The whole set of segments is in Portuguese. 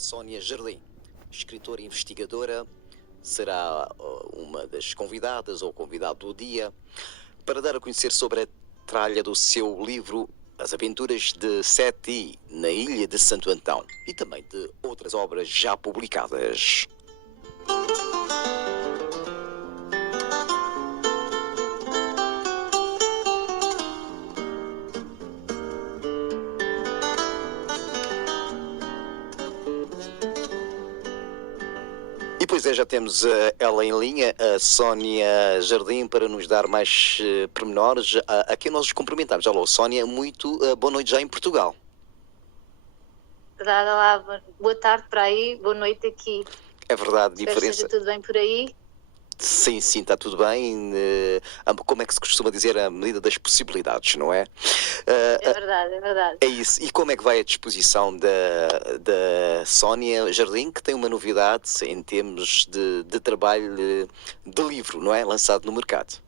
Sónia Jardim, escritora e investigadora, será uma das convidadas ou convidado do dia para dar a conhecer sobre a tralha do seu livro As Aventuras de Seti na Ilha de Santo Antão e também de outras obras já publicadas. E pois é, já temos ela em linha, a Sónia Jardim, para nos dar mais pormenores. A quem nós nos cumprimentamos. Alô, Sónia, muito boa noite já em Portugal. Verdade, olá, boa tarde para aí, boa noite aqui. É verdade, Espero diferença. que esteja tudo bem por aí. Sim, está tudo bem. Como é que se costuma dizer, à medida das possibilidades, não é? É verdade, é verdade. É isso. E como é que vai a disposição da Sónia Jardim, que tem uma novidade em termos de trabalho de livro, não é? Lançado no mercado.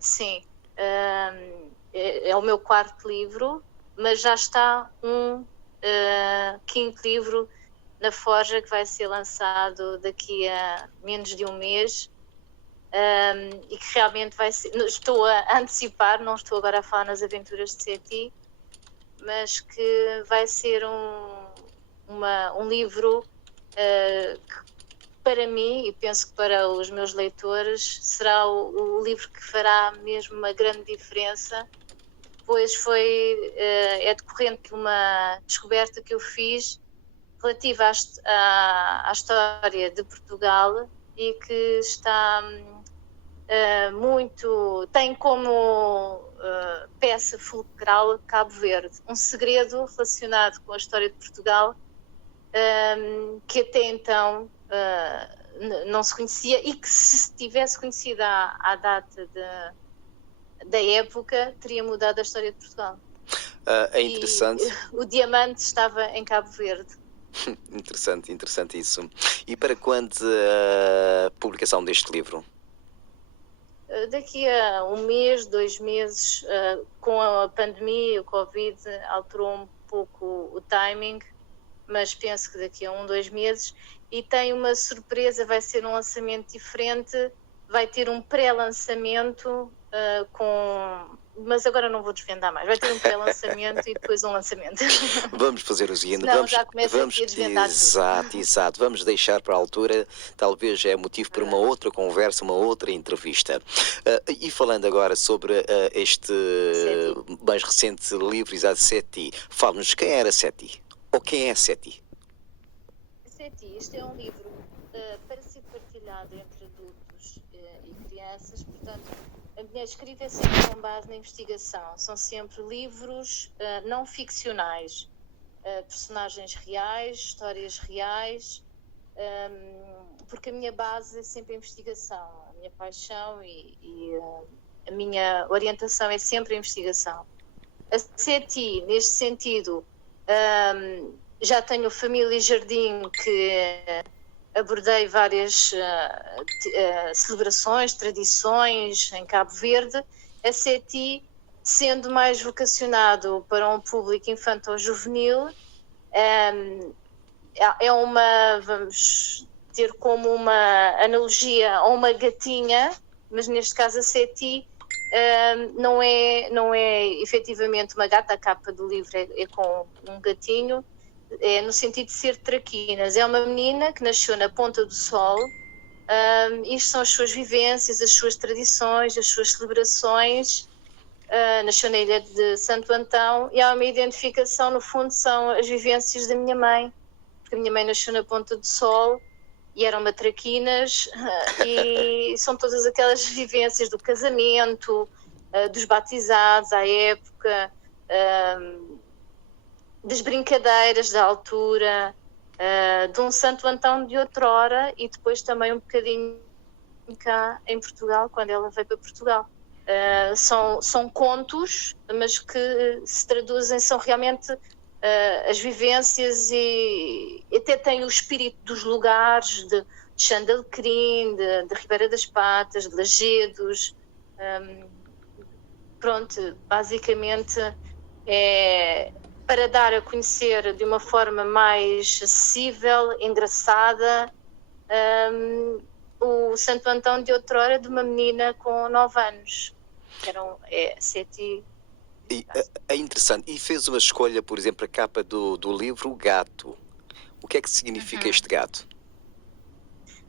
Sim, é o meu quarto livro, mas já está um quinto livro na forja que vai ser lançado daqui a menos de um mês. E que realmente vai ser, estou a antecipar, não estou agora a falar nas Aventuras de Seti, mas que vai ser um livro que para mim, e penso que para os meus leitores, será o livro que fará mesmo uma grande diferença, pois é decorrente de uma descoberta que eu fiz relativa à história de Portugal e que está tem como peça fulcral Cabo Verde, um segredo relacionado com a história de Portugal que até então não se conhecia e que, se tivesse conhecido à data da época, teria mudado a história de Portugal. É interessante. E o diamante estava em Cabo Verde. Interessante isso. E para quando a publicação deste livro? Daqui a um mês, 2 meses, com a pandemia, o Covid alterou um pouco o timing, mas penso que daqui a 2 meses. E tem uma surpresa, vai ser um lançamento diferente, vai ter um pré-lançamento mas agora não vou desvendar mais. Vai ter um pré-lançamento e depois um lançamento. Vamos fazer o seguinte. Já começa aqui a desvendar tudo. Exato. Vamos deixar para a altura, talvez é motivo para uma outra conversa, uma outra entrevista. E falando agora sobre este mais recente livro, exato, Seti, fala-nos quem era Seti? Ou quem é Seti? Seti, este é um livro para ser partilhado entre adultos e crianças, portanto, a minha escrita é sempre com base na investigação, são sempre livros não ficcionais, personagens reais, histórias reais, porque a minha base é sempre a investigação, a minha paixão e a minha orientação é sempre a investigação. A Seti, neste sentido, já tenho Família Jardim, que abordei várias celebrações, tradições em Cabo Verde. A Seti, sendo mais vocacionado para um público infantil-juvenil, vamos ter como uma analogia a uma gatinha, mas neste caso a Seti não é efetivamente uma gata, a capa do livro é com um gatinho, é no sentido de ser traquinas. É uma menina que nasceu na Ponta do Sol, isto são as suas vivências, as suas tradições, as suas celebrações, nasceu na ilha de Santo Antão e há uma identificação, no fundo são as vivências da minha mãe, porque a minha mãe nasceu na Ponta do Sol e era uma traquinas, e são todas aquelas vivências do casamento, dos batizados à época, das brincadeiras da altura, de um Santo Antão de outrora e depois também um bocadinho cá em Portugal, quando ela veio para Portugal. São contos, mas que se traduzem, são realmente as vivências e até tem o espírito dos lugares de Xandalecrim, de Ribeira das Patas, de Lagedos. Pronto, basicamente é para dar a conhecer de uma forma mais acessível, engraçada, o Santo Antão de outrora, de uma menina com 9 anos. Que era Seti. É interessante. E fez uma escolha, por exemplo, a capa do livro, o gato. O que é que significa este gato?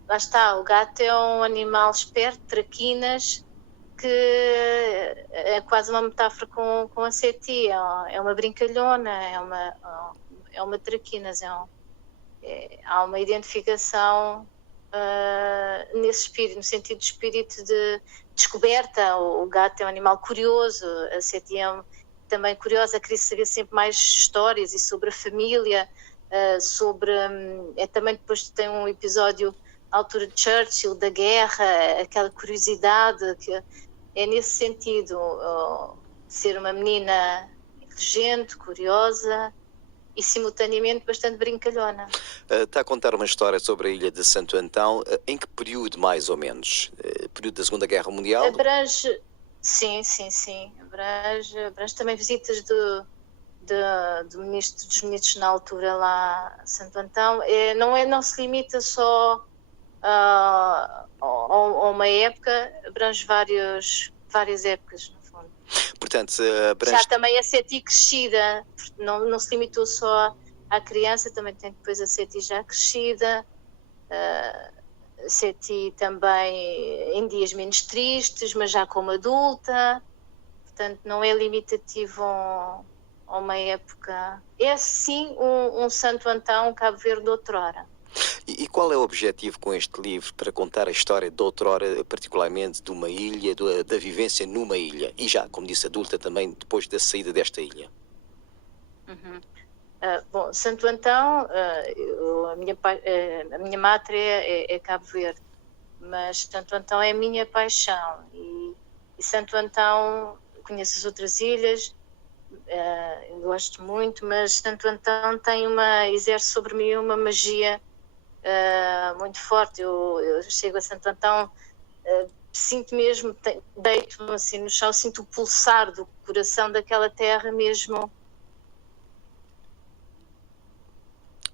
Lá está, o gato é um animal esperto, traquinas, que é quase uma metáfora com a Seti. É uma brincalhona, é uma traquinas, há uma identificação nesse espírito, no sentido de espírito de descoberta. O gato é um animal curioso, a Seti é também curiosa, queria saber sempre mais histórias e sobre a família, também depois tem um episódio à altura de Churchill, da guerra, aquela curiosidade, que é nesse sentido, ser uma menina inteligente, curiosa e simultaneamente bastante brincalhona. Está a contar uma história sobre a ilha de Santo Antão. Em que período, mais ou menos? Período da Segunda Guerra Mundial? Abrange, sim. Abrange também visitas dos ministros na altura lá a Santo Antão. Não se limita só a uma época, abrange várias épocas, no fundo. Portanto, Já também a Seti crescida, não se limitou só à criança, também tem depois a Seti já crescida, a Seti também em dias menos tristes, mas já como adulta, portanto não é limitativo a uma época. É sim um Santo Antão Cabo Verde de outrora. E qual é o objetivo com este livro para contar a história de outrora, particularmente de uma ilha, da vivência numa ilha? E já, como disse, adulta também, depois da saída desta ilha. Bom, Santo Antão, a minha mátria é Cabo Verde, mas Santo Antão é a minha paixão. E Santo Antão, conheço as outras ilhas, eu gosto muito, mas Santo Antão exerce sobre mim uma magia muito forte. Eu chego a Santo Antão, sinto mesmo, deito-me assim no chão, sinto o pulsar do coração daquela terra mesmo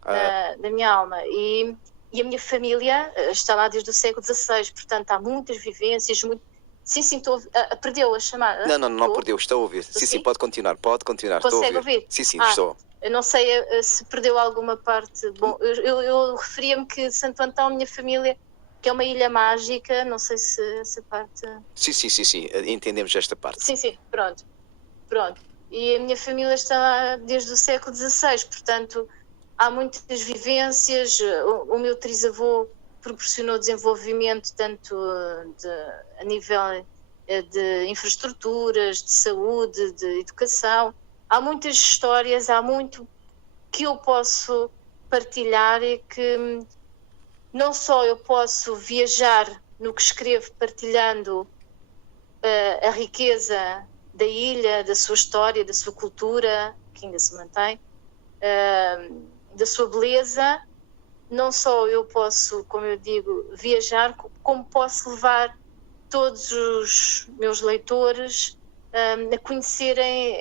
da minha alma. E a minha família está lá desde o século XVI, portanto há muitas vivências, Sim, perdeu a chamada? Não perdeu, estou a ouvir. Sim, pode continuar. Consegue ouvir? Sim, estou. Eu não sei se perdeu alguma parte. Bom, eu referia-me que Santo Antão, minha família, que é uma ilha mágica, não sei se essa parte... Sim, entendemos esta parte. Sim, pronto. E a minha família está lá desde o século XVI, portanto, há muitas vivências. O meu trisavô proporcionou desenvolvimento tanto a nível de infraestruturas, de saúde, de educação. Há muitas histórias, há muito que eu posso partilhar e que não só eu posso viajar no que escrevo partilhando a riqueza da ilha, da sua história, da sua cultura, que ainda se mantém, da sua beleza. Não só eu posso, como eu digo, viajar, como posso levar todos os meus leitores a conhecerem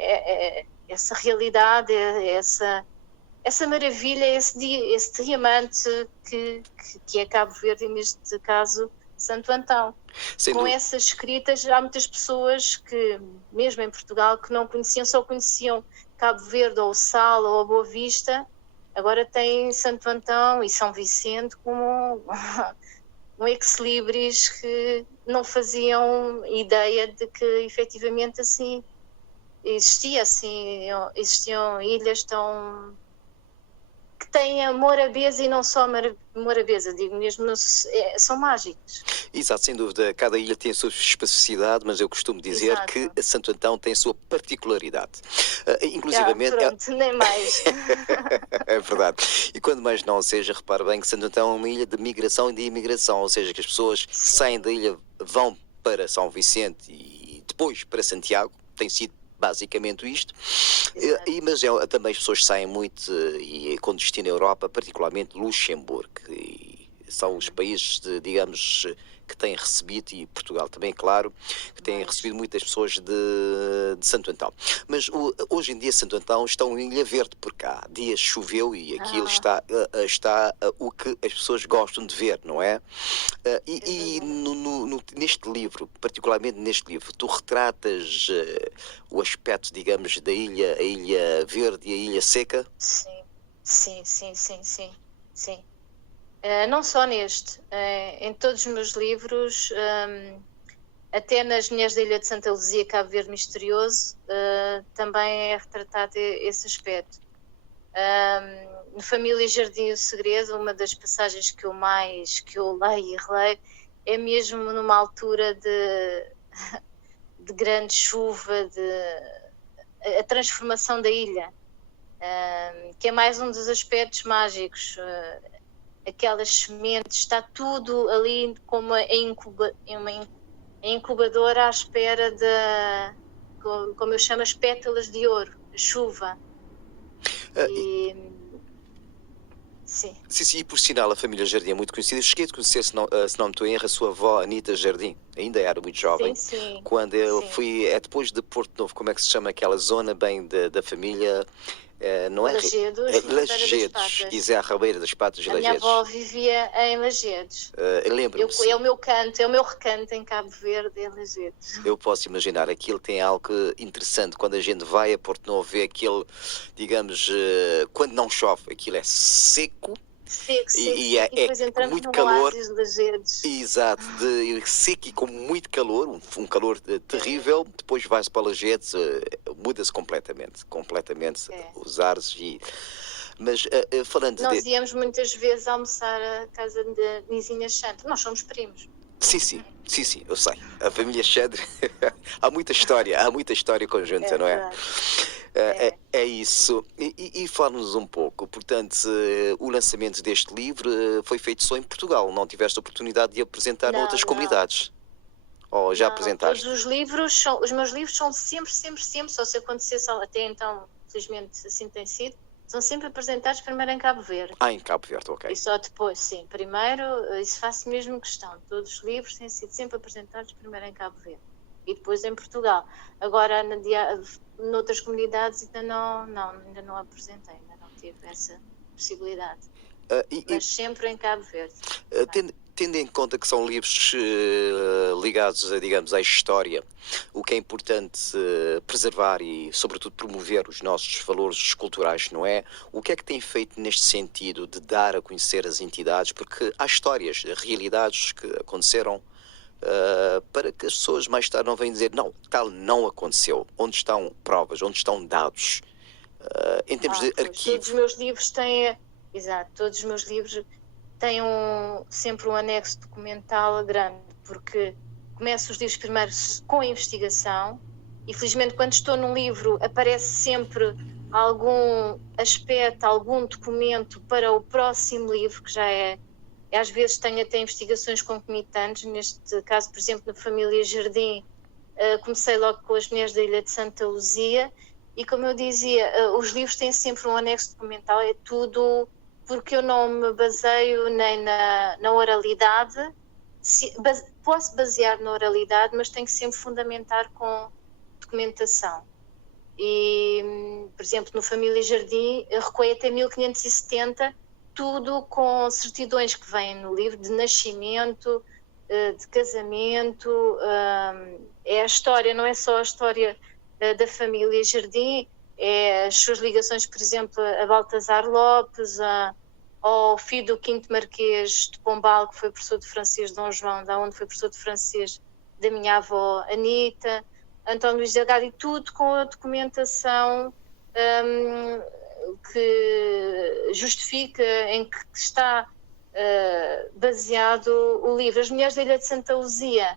essa realidade, essa maravilha, esse diamante que é Cabo Verde, e neste caso Santo Antão. Com essas escritas, há muitas pessoas que, mesmo em Portugal, que não conheciam, só conheciam Cabo Verde ou o Sal ou a Boa Vista. Agora tem Santo Antão e São Vicente como um ex-libris que não faziam ideia de que efetivamente assim existiam ilhas que têm a morabeza, e não só a morabeza, digo mesmo, são mágicas. Exato, sem dúvida, cada ilha tem a sua especificidade, mas eu costumo dizer que Santo Antão tem a sua particularidade. Inclusivamente... pronto, nem mais. É verdade. E quando mais não seja, repare bem que Santo Antão é uma ilha de migração e de imigração, ou seja, que as pessoas saem da ilha, vão para São Vicente e depois para Santiago. Tem sido basicamente isto. Mas também as pessoas saem muito e com destino à Europa, particularmente Luxemburgo. são os países, digamos, que têm recebido, e Portugal também, claro, que têm mais. recebido muitas pessoas de Santo Antão. Mas hoje em dia Santo Antão está em Ilha Verde, porque há dias choveu e aquilo Ah, está o que as pessoas gostam de ver, não é? é E verdade. neste livro, particularmente neste livro, tu retratas o aspecto, digamos, da ilha, a Ilha Verde e a Ilha Seca? Sim, sim, sim, sim, sim, sim. Não só neste, em todos os meus livros, até nas Mulheres da Ilha de Santa Luzia, Cabo Verde Misterioso, também é retratado esse aspecto. No Família Jardim e o Segredo, uma das passagens que eu leio e releio é mesmo numa altura de grande chuva, a transformação da ilha, que é mais um dos aspectos mágicos. Aquelas sementes, está tudo ali como em uma incubadora à espera como eu chamo, as pétalas de ouro, a chuva. Ah, E sim, sim, sim, e por sinal, a família Jardim é muito conhecida. Eu cheguei a conhecer, se não me estou em erro, a sua avó, Anita Jardim. Ainda era muito sim, jovem. sim, Quando eu sim. fui, é depois de Porto Novo, como é que se chama aquela zona bem da família? Não é? Lajedos, na Ribeira das Lajedos, Patas. Isé Ribeira das Patas e A minha avó Lajedos. vivia em Lajedos. Lembro-me, É sim. o meu canto, é o meu recanto em Cabo Verde, em Lajedos. Eu posso imaginar, aquilo tem algo interessante quando a gente vai a Porto Novo, vê aquele, digamos, quando não chove, aquilo é seco Seco, seco, e seco, e é depois com entramos muito no calor. oásis de Lajedos. Exato, de seco e com muito calor, um calor É, terrível, depois vai-se para Lajedos, muda-se completamente é. os ares e... Mas falando Nós de... íamos muitas vezes almoçar à casa de Nizinha Santo. Nós somos primos. Sim, eu sei. A família Xandre, há muita história conjunta, É não é? verdade. É. É isso. E fala-nos um pouco, portanto, o lançamento deste livro foi feito só em Portugal, não tiveste a oportunidade de apresentar Não, noutras não, comunidades? Ou já não. Todos apresentaste? os livros são, os meus livros são sempre, sempre, sempre, só se acontecesse até então, felizmente assim tem sido, são sempre apresentados primeiro em Cabo Verde. Ah, em Cabo Verde, E ok. só depois, sim. Primeiro, isso faço mesmo questão. Todos os livros têm sido sempre apresentados primeiro em Cabo Verde e depois em Portugal. Agora, noutras comunidades ainda não apresentei, ainda não tive essa possibilidade. Ah, e, Mas sempre em Cabo Verde. tendo em conta que são livros ligados, digamos, à história, o que é importante preservar e, sobretudo, promover os nossos valores culturais, não é? O que é que tem feito neste sentido de dar a conhecer as entidades? Porque há histórias, realidades que aconteceram para que as pessoas mais tarde não venham dizer não, tal não aconteceu. Onde estão provas? Onde estão dados? Em termos de Pois, todos os arquivo. meus livros têm, exato, todos os meus livros têm sempre um anexo documental grande, porque começo os livros primeiro com a investigação e felizmente quando estou num livro aparece sempre algum aspecto, algum documento para o próximo livro, que já é, às vezes tenho até investigações concomitantes, neste caso, por exemplo, na Família Jardim, comecei logo com as Mulheres da Ilha de Santa Luzia e como eu dizia, os livros têm sempre um anexo documental, é tudo porque eu não me baseio nem na oralidade, posso basear na oralidade, mas tenho que sempre fundamentar com documentação. E, por exemplo, no Família Jardim, recuei até 1570, tudo com certidões que vêm no livro de nascimento, de casamento, é a história, não é só a história da família Jardim, é as suas ligações, por exemplo, a Baltazar Lopes, ao filho do quinto Marquês de Pombal, que foi professor de francês de Dom João, da onde foi professor de francês da minha avó Anita, António Luís Delgado, e tudo com a documentação que justifica em que está baseado o livro. As Mulheres da Ilha de Santa Luzia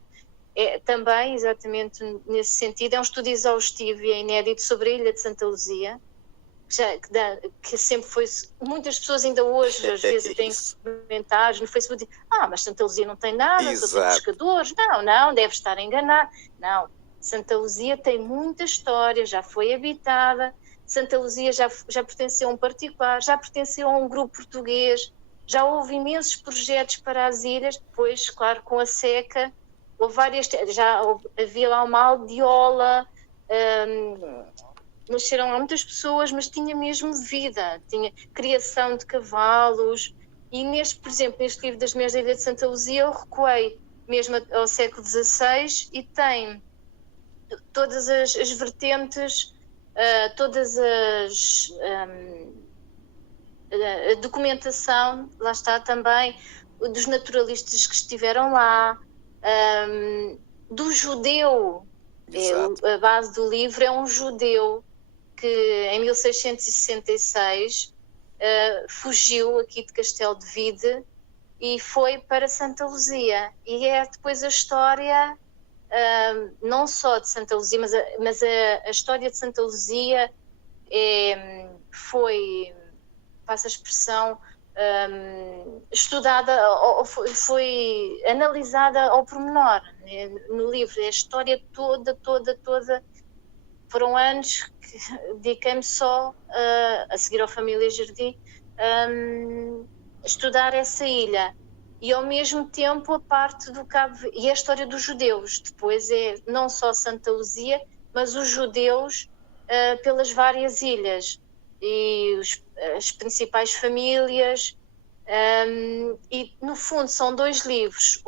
é também, exatamente nesse sentido, é um estudo exaustivo e é inédito sobre a Ilha de Santa Luzia, que sempre foi... Muitas pessoas ainda hoje, às vezes, têm Isso. comentários no Facebook, dizem, mas Santa Luzia não tem nada, só tem Exato. pescadores. Não, deve estar enganado. Não, Santa Luzia tem muita história, já foi habitada, Santa Luzia já pertenceu a um particular, já pertenceu a um grupo português, Já houve imensos projetos para as ilhas, depois, claro, com a seca, houve várias, havia lá uma aldeola, nasceram lá muitas pessoas, mas tinha mesmo vida, tinha criação de cavalos, e por exemplo, neste livro das Mulheres da Ilha de Santa Luzia, eu recuei mesmo ao século XVI e tem todas as vertentes, todas as... a documentação, lá está também, dos naturalistas que estiveram lá, do judeu. A base do livro é um judeu que em 1666 fugiu aqui de Castelo de Vide e foi para Santa Luzia. E é depois a história, não só de Santa Luzia, mas a história de Santa Luzia foi, passo a expressão, estudada, foi analisada ao pormenor, né? No livro. É a história toda. Foram anos que dediquei-me só, a seguir ao Família Jardim, a estudar essa ilha. E ao mesmo tempo a parte do Cabo Verde, e a história dos judeus. Depois é não só Santa Luzia, mas os judeus pelas várias ilhas. E as principais famílias. E no fundo são 2 livros,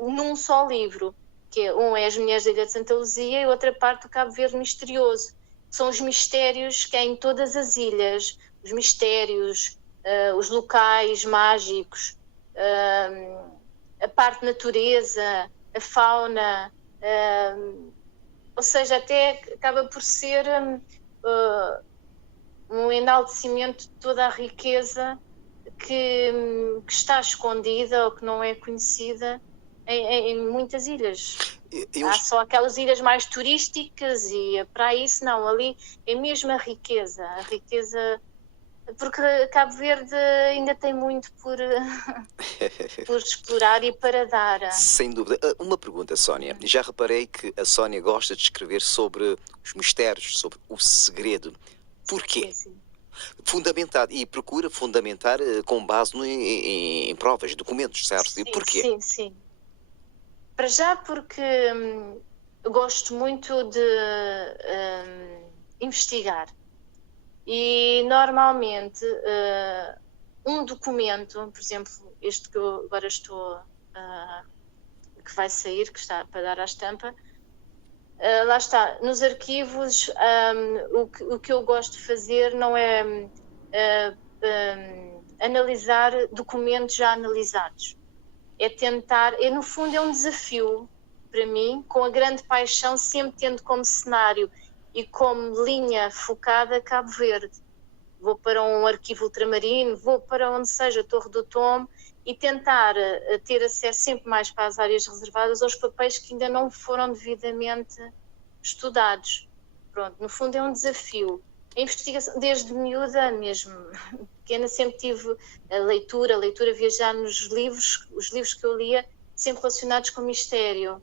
num só livro, que um é As Mulheres da Ilha de Santa Luzia e outra parte do Cabo Verde Misterioso. São os mistérios que há em todas as ilhas, os mistérios, os locais mágicos, a parte natureza, a fauna, ou seja, até acaba por ser um enaltecimento de toda a riqueza que está escondida ou que não é conhecida em muitas ilhas. Há só aquelas ilhas mais turísticas e para isso não, ali é mesmo a riqueza, porque Cabo Verde ainda tem muito por explorar e para dar. Sem dúvida. Uma pergunta, Sónia. Já reparei que a Sónia gosta de escrever sobre os mistérios, sobre o segredo. Porquê? Sim. Fundamentado, e procura fundamentar com base em provas, documentos, certo? Sim, porquê? Sim. Para já porque gosto muito de investigar. E normalmente um documento, por exemplo, este que eu agora estou, que vai sair, que está para dar à estampa, lá está, nos arquivos o que eu gosto de fazer não é analisar documentos já analisados. É tentar, no fundo é um desafio para mim, com a grande paixão, sempre tendo como cenário e como linha focada Cabo Verde. Vou para um arquivo ultramarino, vou para onde seja, a Torre do Tombo, e tentar ter acesso sempre mais para as áreas reservadas aos papéis que ainda não foram devidamente estudados. Pronto, no fundo é um desafio. A investigação, desde miúda mesmo, pequena, sempre tive a leitura, viajar nos livros, os livros que eu lia, sempre relacionados com mistério.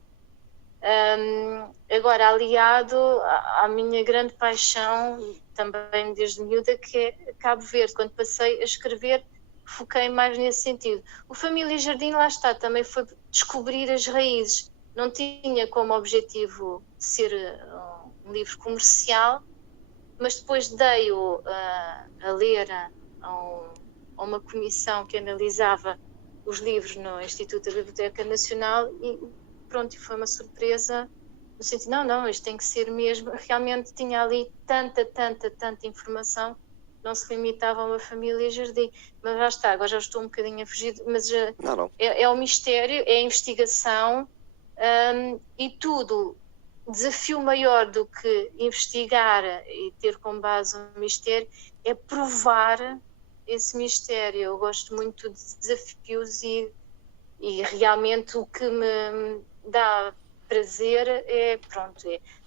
Agora, aliado à minha grande paixão, também desde miúda, que é Cabo Verde. Quando passei a escrever, foquei mais nesse sentido. O Família Jardim, lá está, também foi descobrir as raízes. Não tinha como objetivo ser um livro comercial, mas depois dei-o a ler a uma comissão que analisava os livros no Instituto da Biblioteca Nacional e pronto, foi uma surpresa no sentido, não, isto tem que ser mesmo, realmente tinha ali tanta informação, não se limitava a uma família jardim, mas já está, agora já estou um bocadinho a fugir, mas Não. É o mistério, é a investigação e tudo. Desafio maior do que investigar e ter como base um mistério é provar esse mistério. Eu gosto muito de desafios e realmente o que me dá prazer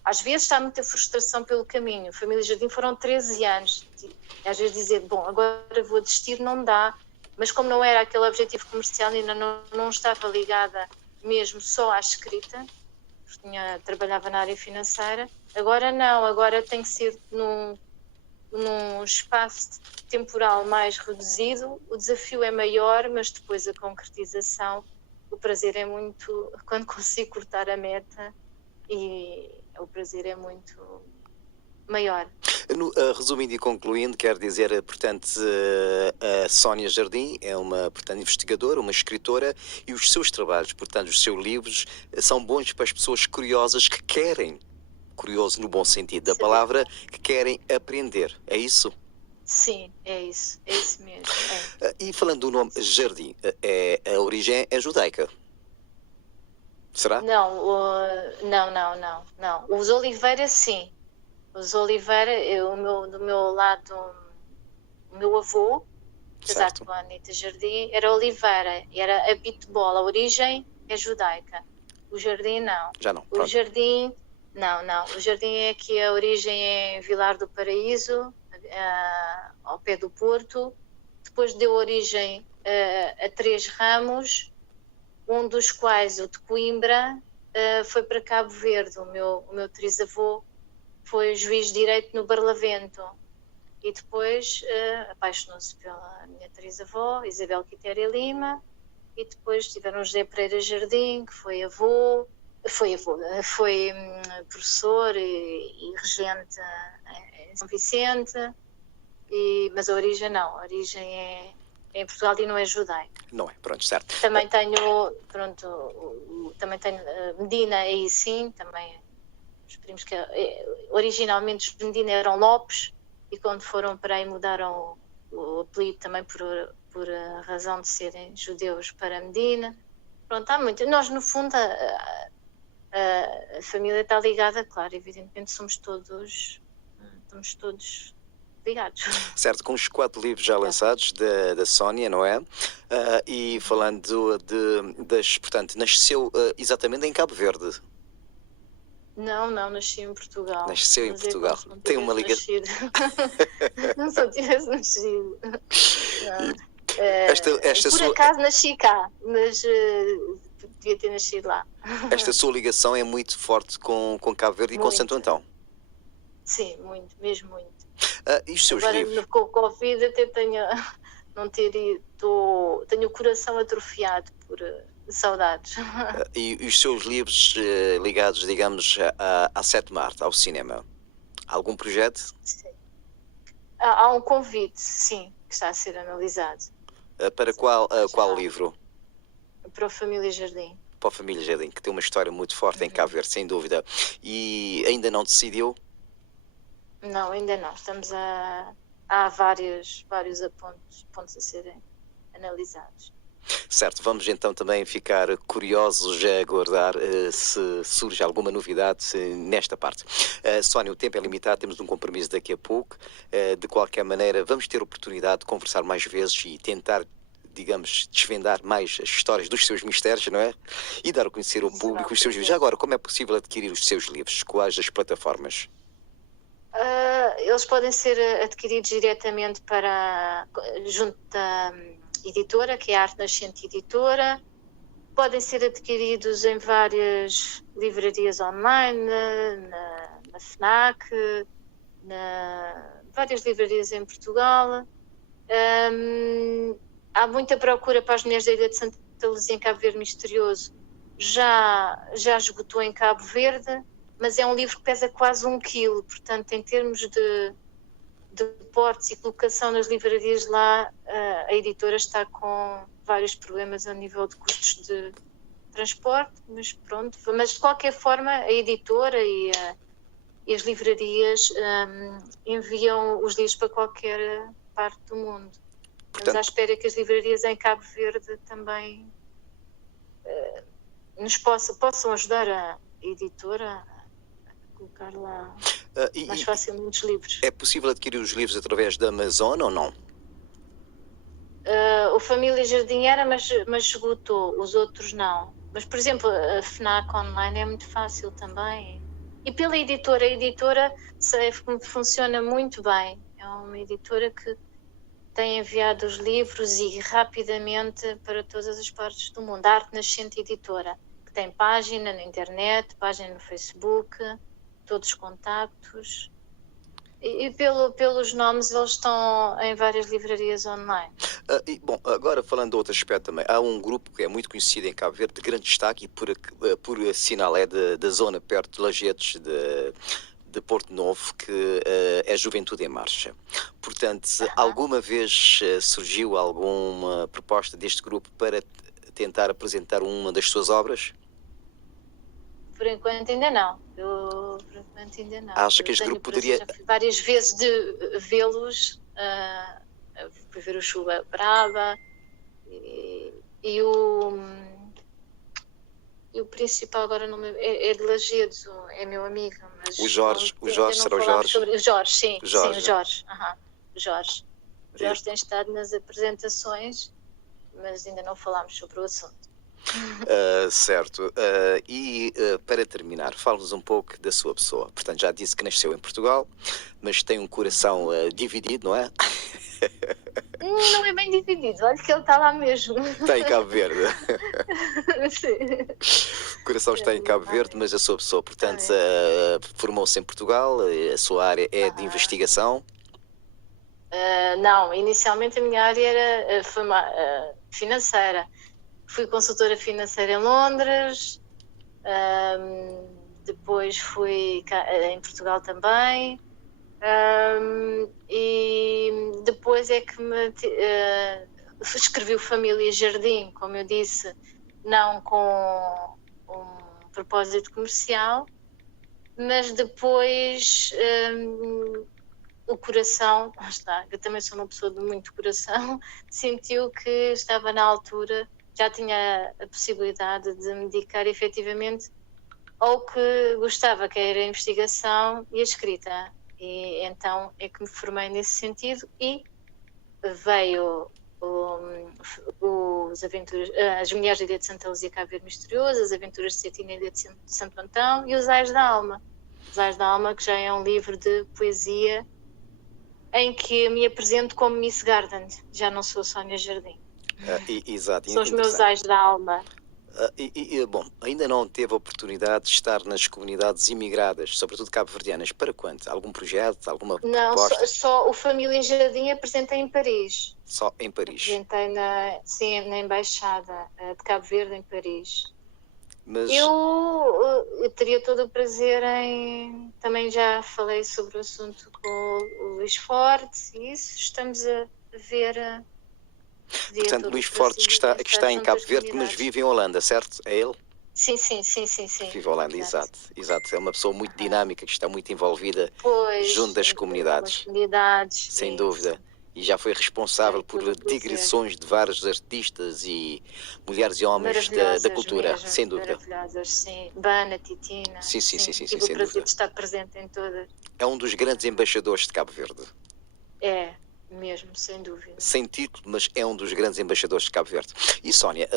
às vezes há muita frustração pelo caminho. Família Jardim foram 13 anos e às vezes dizer, bom, agora vou desistir, não dá, mas como não era aquele objetivo comercial, ainda não estava ligada mesmo só à escrita, trabalhava na área financeira, agora não, agora tem que ser num espaço temporal mais reduzido, o desafio é maior, mas depois a concretização, o prazer é muito, quando consigo cortar a meta, e o prazer é muito maior. Resumindo e concluindo, quero dizer, portanto, a Sónia Jardim é uma, portanto, investigadora, uma escritora, e os seus trabalhos, portanto, os seus livros, são bons para as pessoas curiosas que querem, curioso no bom sentido da palavra, que querem aprender. É isso? Sim, é isso mesmo. E falando do nome Jardim, a origem é judaica. Será? Não, não. Os Oliveira, sim. Os Oliveira, do meu lado, o meu avô, casado com a Anita Jardim, era Oliveira, era a Bitebol, a origem é judaica. O Jardim, não. Já não. O Jardim, não. O Jardim é que a origem é em Vilar do Paraíso, ao pé do Porto. Depois deu origem a 3 ramos, um dos quais, o de Coimbra, foi para Cabo Verde. O meu trisavô foi juiz de direito no Barlavento e depois apaixonou-se pela minha trisavó, Isabel Quitéria Lima, e depois tiveram José Pereira Jardim, que foi professor e regente em São Vicente, mas a origem não, a origem é em Portugal e não é judaica. Não é, pronto, certo. Também tenho, Medina, aí sim, também os primos que originalmente os Medina eram Lopes e quando foram para aí mudaram o apelido também por a razão de serem judeus para Medina. Pronto, há muito. Nós, no fundo, a família está ligada, claro, evidentemente estamos todos ligados. Certo, com os 4 livros já lançados da Sónia, não é? E falando portanto, nasceu exatamente em Cabo Verde. Não, nasci em Portugal. Nasceu em Portugal. Tem uma ligação. Não se eu tivesse nascido. Por acaso nasci cá, mas devia ter nascido lá. Esta sua ligação é muito forte com Cabo Verde e com Santo Antão. Sim, muito, mesmo muito. E os seus agora, livros? Com o Covid até tenho o coração atrofiado por saudades. E os seus livros ligados, digamos, à 7 de Março, ao cinema? Algum projeto? Sim. Há um convite, sim, que está a ser analisado. Para qual livro? Para a Família Jardim. Para a Família Jardim, que tem uma história muito forte em Cabo Verde, sem dúvida. E ainda não decidiu? Não, ainda não. Há vários pontos a serem analisados. Certo, vamos então também ficar curiosos a aguardar se surge alguma novidade nesta parte. Sónia, o tempo é limitado, temos um compromisso daqui a pouco. De qualquer maneira, vamos ter oportunidade de conversar mais vezes e tentar, digamos, desvendar mais as histórias dos seus mistérios, não é? E dar a conhecer ao público os seus livros. Já agora, como é possível adquirir os seus livros? Quais as plataformas? Eles podem ser adquiridos diretamente junto da editora, que é a Arte Nascente Editora. Podem ser adquiridos em várias livrarias online, na FNAC, várias livrarias em Portugal. Há muita procura para as mulheres da Ilha de Santa Luzia em Cabo Verde Misterioso. Já esgotou em Cabo Verde, mas é um livro que pesa quase 1 quilo, portanto, em termos de portes e colocação nas livrarias lá, a editora está com vários problemas a nível de custos de transporte, mas pronto. Mas de qualquer forma, a editora e as livrarias enviam os livros para qualquer parte do mundo. Estamos à espera que as livrarias em Cabo Verde também nos possam ajudar a editora colocar lá mais facilmente os livros. É possível adquirir os livros através da Amazon ou não? O Família Jardim era, mas esgotou, os outros não. Mas, por exemplo, a FNAC online é muito fácil também. E pela editora, a editora funciona muito bem. É uma editora que tem enviado os livros e rapidamente para todas as partes do mundo. A Arte Nascente Editora, que tem página na internet, página no Facebook, todos os contactos. E pelos nomes, eles estão em várias livrarias online. Bom, agora falando de outro aspecto também, há um grupo que é muito conhecido em Cabo Verde, de grande destaque, e por sinal é da zona perto de Lajedos, de Porto Novo, que é Juventude em Marcha. Portanto, alguma vez surgiu alguma proposta deste grupo para tentar apresentar uma das suas obras? Por enquanto ainda não. Por enquanto ainda não. Acha que este grupo poderia... Já fui várias vezes de vê-los, fui ver o Chuva Brava e o principal agora não é de Lajedos, é meu amigo. Mas o Jorge será o Jorge? O Jorge, sim, o Jorge. O Jorge tem estado nas apresentações, mas ainda não falámos sobre o assunto. Certo. Para terminar, fale-nos um pouco da sua pessoa. Portanto, já disse que nasceu em Portugal, mas tem um coração dividido, não é? Não é bem dividido, olha que ele está lá mesmo. Está em Cabo Verde. Sim. O coração está em Cabo Verde, mas a sua pessoa, portanto, formou-se em Portugal, a sua área é de investigação? Não, inicialmente a minha área foi financeira. Fui consultora financeira em Londres, depois fui em Portugal também, e depois é que escrevi o Família e Jardim, como eu disse, não com um propósito comercial, mas depois o coração, lá está, eu também sou uma pessoa de muito coração, sentiu que estava na altura, já tinha a possibilidade de me dedicar efetivamente ao que gostava, que era a investigação e a escrita. E então é que me formei nesse sentido e veio as Mulheres da Ilha de Santa Luzia, Cabo Verde Misterioso, as Aventuras de Cetim na Ilha de Santo Antão e os Ais da Alma. Os Ais da Alma, que já é um livro de poesia em que me apresento como Miss Garden, já não sou Sónia Jardim. Exato. São os meus ais da alma. Bom, ainda não teve a oportunidade de estar nas comunidades imigradas, sobretudo cabo-verdianas. Para quando? Algum projeto, alguma proposta? Não, só o Família em Jardim apresentei em Paris. Só em Paris? Apresentei na Embaixada de Cabo Verde em Paris. Mas... Eu teria todo o prazer em... Também já falei sobre o assunto com o Luís Forte e isso, estamos a ver... Portanto, Luís Fortes, que está em Cabo Verde, mas vive em Holanda, certo? É ele? Sim. Vive em Holanda, exato. É uma pessoa muito dinâmica, que está muito envolvida junto das comunidades. Sem dúvida. E já foi responsável por digressões de vários artistas e mulheres e homens da cultura, mesmo, sem dúvida. Maravilhosas, sim. Bana, Titina. Sim, tive o prazer de estar presente em todas. É um dos grandes embaixadores de Cabo Verde. É. Mesmo, sem dúvida. Sem título, mas é um dos grandes embaixadores de Cabo Verde. E Sónia,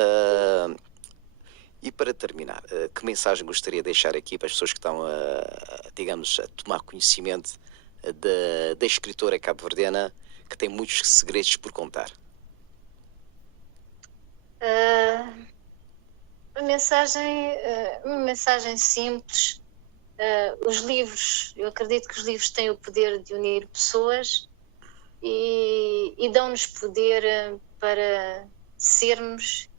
e para terminar, que mensagem gostaria de deixar aqui para as pessoas que estão, digamos, a tomar conhecimento da escritora cabo-verdiana, que tem muitos segredos por contar? Uma mensagem simples. Os livros, eu acredito que os livros têm o poder de unir pessoas e dão-nos poder para sermos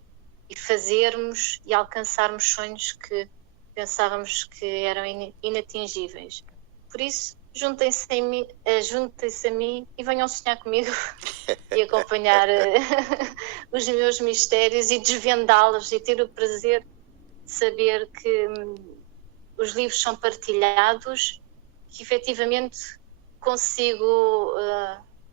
e fazermos e alcançarmos sonhos que pensávamos que eram inatingíveis. Por isso, juntem-se a mim e venham sonhar comigo e acompanhar os meus mistérios e desvendá-los e ter o prazer de saber que os livros são partilhados, que efetivamente consigo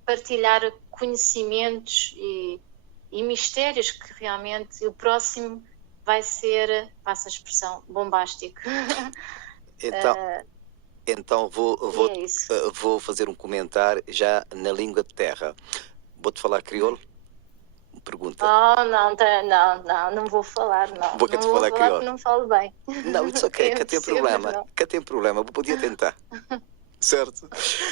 partilhar conhecimentos e mistérios que realmente o próximo vai ser, passa a expressão, bombástico. Então vou fazer um comentário já na língua de terra. Vou-te falar crioulo? Pergunta. Não vou falar, não. Vou falar crioulo. Porque não falo bem. Não, it's ok, que tem problema. Que tem problema, podia tentar. Certo?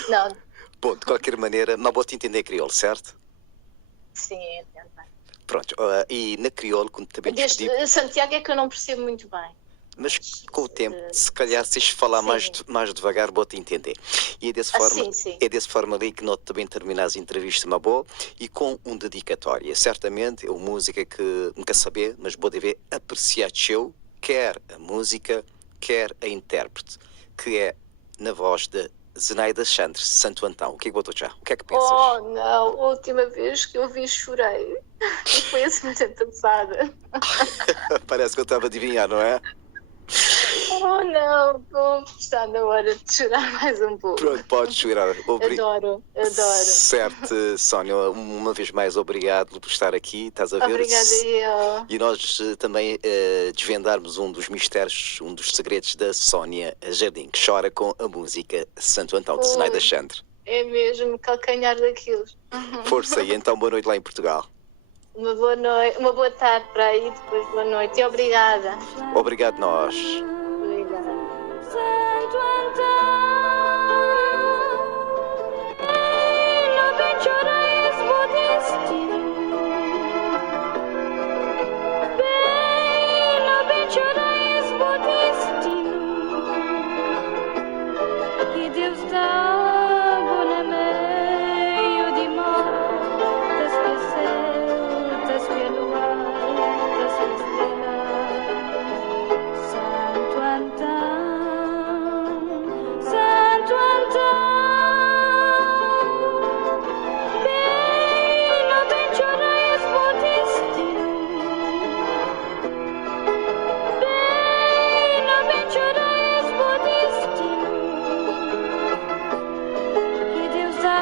Não. Bom, de qualquer maneira, mas vou-te entender crioulo, certo? Sim, entendo bem. Pronto, e na crioulo, quando também Santiago é que eu não percebo muito bem. Mas com o tempo, se calhar, se falar mais devagar, vou-te entender. E é dessa forma, sim. é dessa forma ali que nós também terminamos a entrevista, uma boa, e com um dedicatória. Certamente é uma música que nunca saber, mas vou dever apreciar eu, quer a música, quer a intérprete, que é na voz de Zenaida Chantres, Santo Antão. O que é que botou já? O que é que pensas? Oh, não, a última vez que eu vi chorei. E foi a semana passada. Parece que eu estava a adivinhar, não é? Oh, não, como está na hora de chorar mais um pouco. Pronto, podes chorar. Adoro. Certo, Sónia, uma vez mais obrigado por estar aqui, estás a ver? Obrigada eu. E nós também desvendarmos um dos mistérios, um dos segredos da Sónia Jardim, que chora com a música Santo Antão, de Zenaida Chantres. É mesmo, calcanhar daqueles. Força aí, então boa noite lá em Portugal. Uma boa noite, uma boa tarde para aí, depois boa noite e obrigada. Obrigado nós. Obrigada. Santo Antão, no benchorais modestino, bem no benchorais modestino, que Deus dá bona meio de mar, das pesetas pelo ar, das estrelas. Santo Antão, Santo Antão, bem no benchorais modestino, bem no benchorais modestino, que Deus dá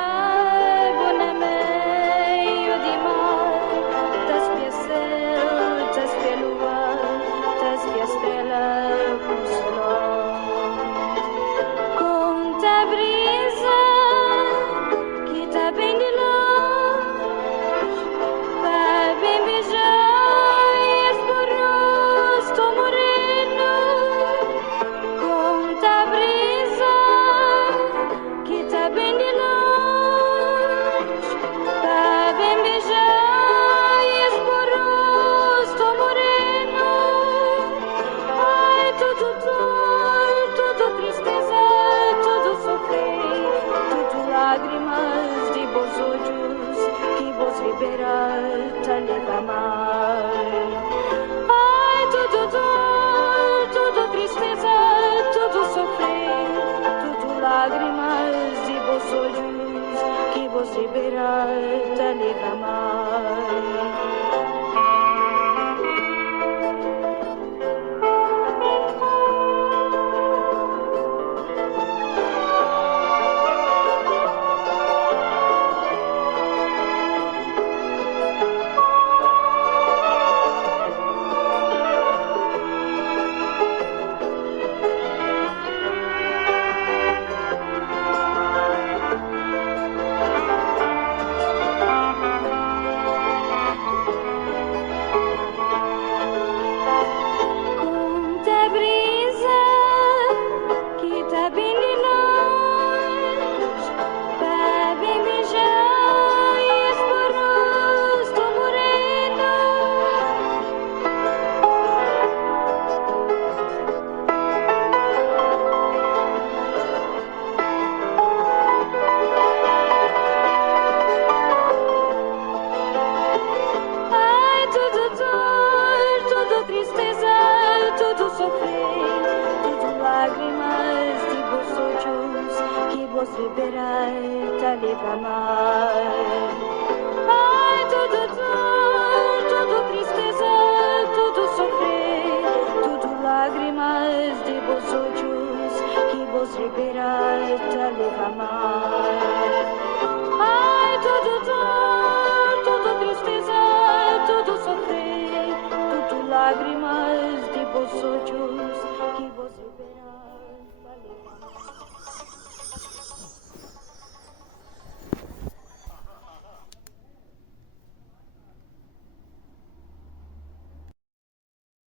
bona meio de mar, das pesetas pelo ar, das estrelas por solonge. Conta a brisa que tá bem de longe, vai bem beijar esse rosto moreno. Conta a brisa que tá bem de longe, vai bem beijar esse rosto moreno. Ai, tudo dor, tudo tristeza, tudo sofrer, tudo lágrimas de bons olhos que vos liberar, te derramar. Ai, tudo dor, tudo tristeza, tudo sofrer, tudo lágrimas de bons olhos que vos liberar, te derramar. Conta a brisa que tá bem de longe, vai bem beijar esse rosto moreno. Ai, tudo dor, tudo tristeza, tudo sofrer, tudo lágrimas de vos olhos que vos liberar, te derramar. Ai, tudo dor, tudo tristeza, tudo sofrer, tudo lágrimas de vos olhos que vos liberar, te derramar. Ai, tudo dor, tudo tristeza, tudo sofrer, tudo lágrimas de vos olhos que vos liberar.